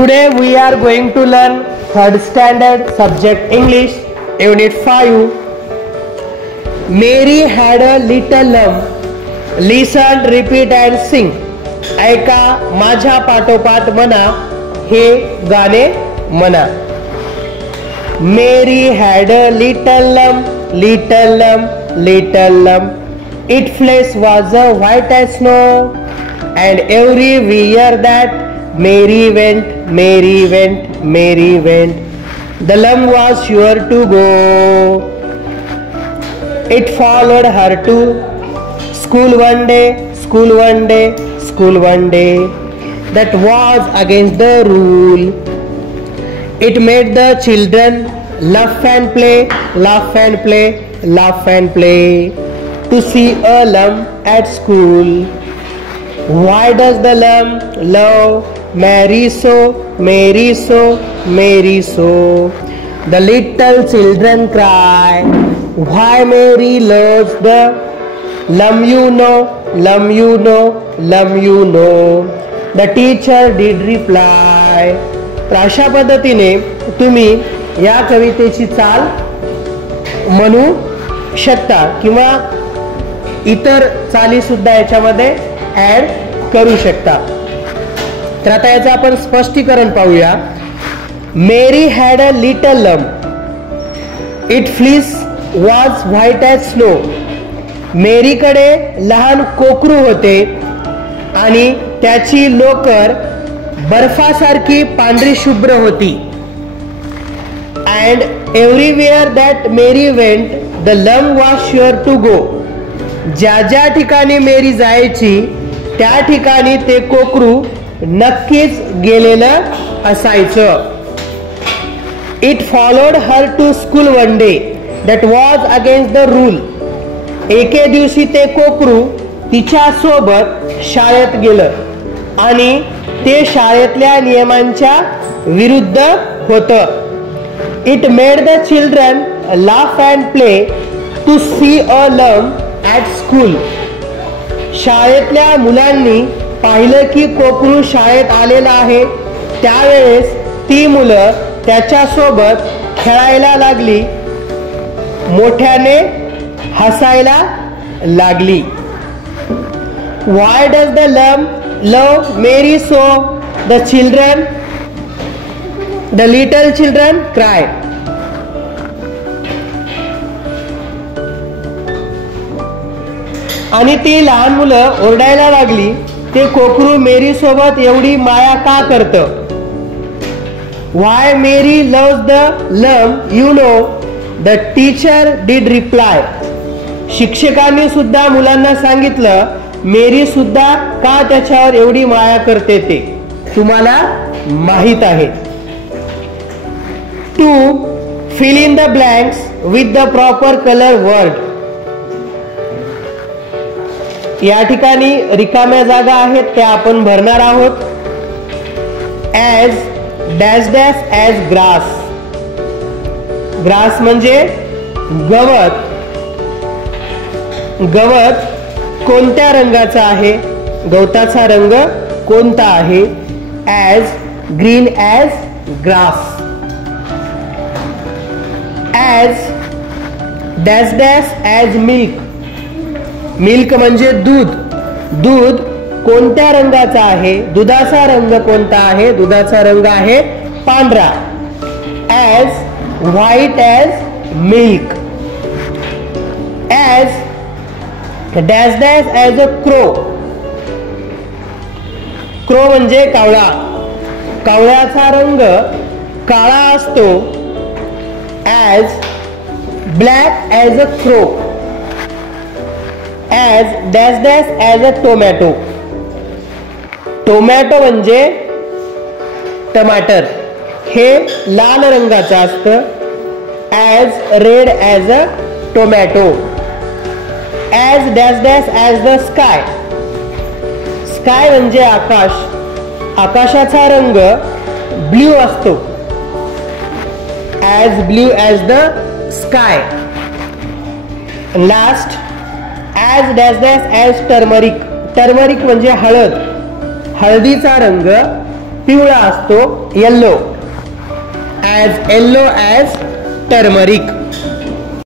Today we are going to learn third standard subject English, unit 5. Mary had a little lamb. Listen, repeat and sing. ऐका, माझ्या पाठोपाठ म्हणा, हे गाणे म्हणा. Mary had a little lamb, little lamb, little lamb. Its flesh was white as snow, and everywhere that Mary went, Mary went, Mary went. The lamb was sure to go. It followed her to school one day, school one day, school one day. That was against the rule. It made the children laugh and play, laugh and play, laugh and play. To see a lamb at school. Why does the lamb love Mary so, Mary so, Mary so? The little children cry. Why Mary loves the lamb, you know, lamb, you know, lamb, you know. The teacher did reply. तर अशा पद्धतीने तुम्ही या कवितेची चाल म्हणू शकता किंवा इतर चाली सुद्धा याच्यामध्ये ऍड करू शकता. तर आता याचं आपण स्पष्टीकरण पाहूया. Mary had a little lamb. Its fleece was white as snow. मेरीकडे लहान कोकरू होते आणि त्याची लोकर बर्फासारखी पांढरी शुभ्र होती. And everywhere that Mary went the lamb was sure to go. ज्या ज्या ठिकाणी मेरी जायची त्या ठिकाणी ते कोकरू नक्कीच गेलेलं असायचं. It followed her to school one day that was against the rule. एके दिवशी ते कोकरू तिच्या सोबत शाळेत गेलं आणि ते शाळेतल्या नियमांच्या विरुद्ध होतं. It made the children laugh and play to see a lamb at school. शाळेतल्या मुलांनी पाहिलं की कोकरू शाळेत आलेला आहे. त्यावेळेस ती मुलं त्याच्यासोबत खेळायला लागली, मोठ्याने हसायला लागली. Why does the lamb love Mary so? The children, the little children cried. आणि ती लहान मुलं ओरडायला लागली, ते कोकरू मेरी सोबत एवढी माया का करतं? Why Mary loves the lamb, you know, the teacher did reply. शिक्षकांनी सुद्धा मुलांना सांगितलं, मेरी सुद्धा का त्याच्यावर एवढी माया करते ते तुम्हाला माहित आहे. To fill in the blanks with the proper color word. या ठिकाणी रिकाम्या जागा आहेत त्या आपण भरणार आहोत. As dash dash as grass. Grass म्हणजे गवत. गवत कोणत्या रंगाचा आहे? गवताचा रंग कोणता आहे? As green as grass. As dash dash as milk. Milk म्हणजे दूध. दूध कोणत्या रंगाचा आहे? दुधाचा रंग कोणता आहे? दुधाचा रंग आहे पांढरा. As white as milk. As dash dash as a crow. Crow म्हणजे कावळा. कावळ्याचा रंग काळा असतो. As black as a crow. As dash dash as a tomato. Tomato म्हणजे टमाटर. हे लाल रंगाचं असतं. As red as a tomato. As dash dash as the sky. Sky म्हणजे आकाश. आकाशाचा रंग ब्ल्यू असतो. As blue as the sky. Last as dash dash as turmeric. Turmeric म्हणजे हळद. हळदीचा रंग पिवळा असतो, yellow, as yellow as turmeric.